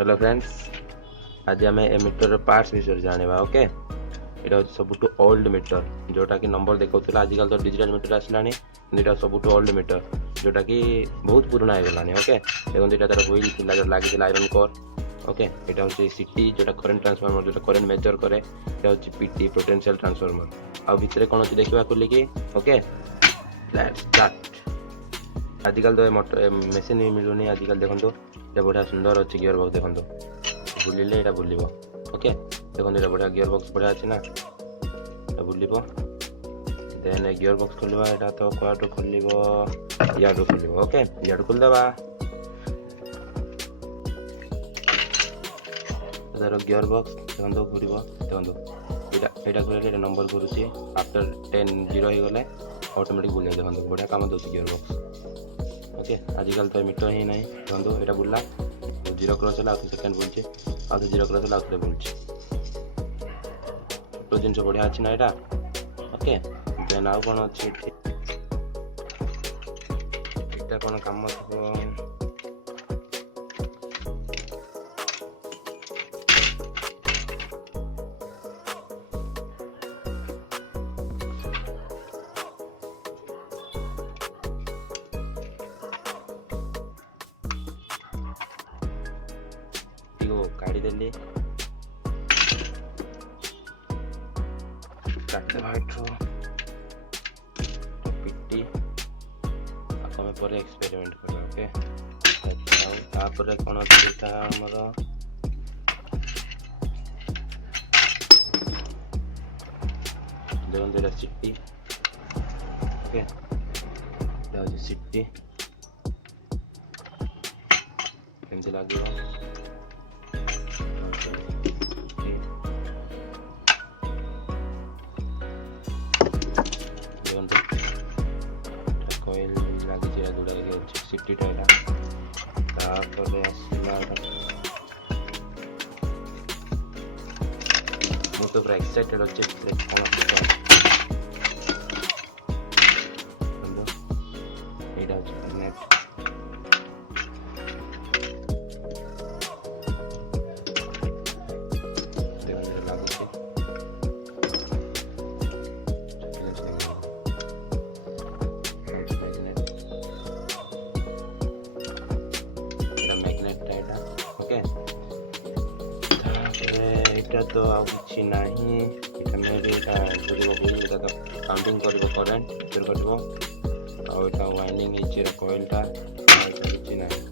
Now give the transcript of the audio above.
Hello friends, आज आम ए metre parts विषय जाना। ओके, এটা হচ্ছে ସବୁଠୁ ଓଲ୍ଡ ମିଟର ଯେଉଁଟାକି ନମ୍ବର ଦେଖାଉଥିଲା। ଆଜିକାଲି ତ ଡିଜିଟାଲ ମିଟର ଆସିଲାଣି, କିନ୍ତୁ ଏଇଟା ସବୁଠୁ ଓଲ୍ଡ ମିଟର ଯେଉଁଟାକି ବହୁତ ପୁରୁଣା ହେଇଗଲାଣି। ଓକେ, ଦେଖନ୍ତୁ ଏଇଟା ତାର ହୁଇଲ୍ ଥିଲା ଯେଉଁଟା ଲାଗିଥିଲା ଆଇରନ୍ କୋର୍। ଓକେ, ଏଇଟା ହେଉଛି ସିଟି ଯେଉଁଟା କରେଣ୍ଟ ଟ୍ରାନ୍ସଫର୍ମର, ଯେଉଁଟା କରେଣ୍ଟ ମେଜର କରେ। ଏଇଟା ହେଉଛି ପିଟି ପୋଟେନ୍ସିଆଲ ଟ୍ରାନ୍ସଫର୍ମର। ଆଉ ଭିତରେ କ'ଣ ଅଛି ଦେଖିବା ଖୋଲିକି। Okay, let's start. ଆଜିକାଲି ତ ମେସିନ୍ ହିଁ ମିଳୁନି। ଆଜିକାଲି ଦେଖନ୍ତୁ ଏଇଟା ବଢ଼ିଆ ସୁନ୍ଦର ଅଛି ଗିୟର ବକ୍ସ। ଦେଖନ୍ତୁ ବୁଲିଲେ ଏଇଟା ବୁଲିବ। ଓକେ, ଦେଖନ୍ତୁ ଏଇଟା ବଢ଼ିଆ ଗିୟର ବକ୍ସ ବଢ଼ିଆ ଅଛି ନା, ଏଇଟା ବୁଲିବ। ଦେନ୍ ଗିୟର ବକ୍ସ ଖୋଲିବା। ଏଇଟା ତ କୁଆଡ଼ୁ ଖୋଲିବ? ଇଆଡ଼ୁ ଖୋଲିବ। ଓକେ, ଇଆଡ଼ୁ ଖୋଲିଦେବା। ତାର ଗିୟର ବକ୍ସ ଦେଖନ୍ତୁ ଘୁରିବ। ଦେଖନ୍ତୁ ଏଇଟା ଘୁରିଲେ ଏଇଟା ନମ୍ବର ଘୁରୁଛି। ଆଫ୍ଟର 10 ହେଇଗଲେ ଅଟୋମେଟିକ୍ ବୁଲିବ। ଦେଖନ୍ତୁ ବଢ଼ିଆ କାମ ଦେଉଛି ଗିୟର ବକ୍ସ। ଓକେ, ଆଜିକାଲି ତ ମିଟର ହିଁ ନାହିଁ। ଦେଖନ୍ତୁ ଏଇଟା ବୁଲିଲା, 0 କ୍ରସ୍ ହେଲା, ଆଉ ସେକେଣ୍ଡ ବୁଲୁଛି, ଆଉ 0 କ୍ରସ୍ ହେଲା, ଆଉ ଥରେ ବୁଲୁଛି। ଛୋଟ ଜିନିଷ ବଢ଼ିଆ ଅଛି ନା ଏଇଟା। ଓକେ, ଦେନ୍ ଆଉ କ'ଣ ଅଛି ଏଠି? ଏଇଟା କ'ଣ କାମ ଥିବ? କାଢ଼ିଦେଲି, କାଟିଦେବା ଏଠୁ ପିଟି। ଆଉ ଆମେ ପରେ ଏକ୍ସପେରିମେଣ୍ଟ କରିବା। ଓକେ, ଆଉ ତାପରେ କ'ଣ ଅଛି? ଏଇଟା ଆମର ଦେଖନ୍ତୁ ଏଇଟା ସିଟି। ଓକେ, ଏଇଟା ହେଉଛି ସିଟି। ଏମିତି ଲାଗିବ। ଦେଖନ୍ତୁ କଏଲ ଲାଗିଛି, ଯୋଉଟା ଅଛି ସିଟିଟା। ଏଇଟା ତାପରେ ଆସିଲା, ମୁଁ ତ ପୁରା ଏକ୍ସାଇଟେଡ୍ ଅଛି। କ'ଣ ଏଇଟା ହେଉଛି ନେଟ୍। ଲାଗୁଛି ମ୍ୟାଗ୍ନେଟଟା। ଓକେ, ତାପରେ ଏଇଟା ତ ଆଉ କିଛି ନାହିଁ। ଏଇଟା ଘୁରିବ ହୁଇଲ୍, ଏଇଟା ତ କାଉଣ୍ଟିଂ କରିବ କରେଣ୍ଟ, କରିବ। ଆଉ ଏଇଟା ୱାଇଣ୍ଡିଂ ହେଇଛି, ଏଇଟା କଏଲଟା। ଏଇଟା କିଛି ନାହିଁ।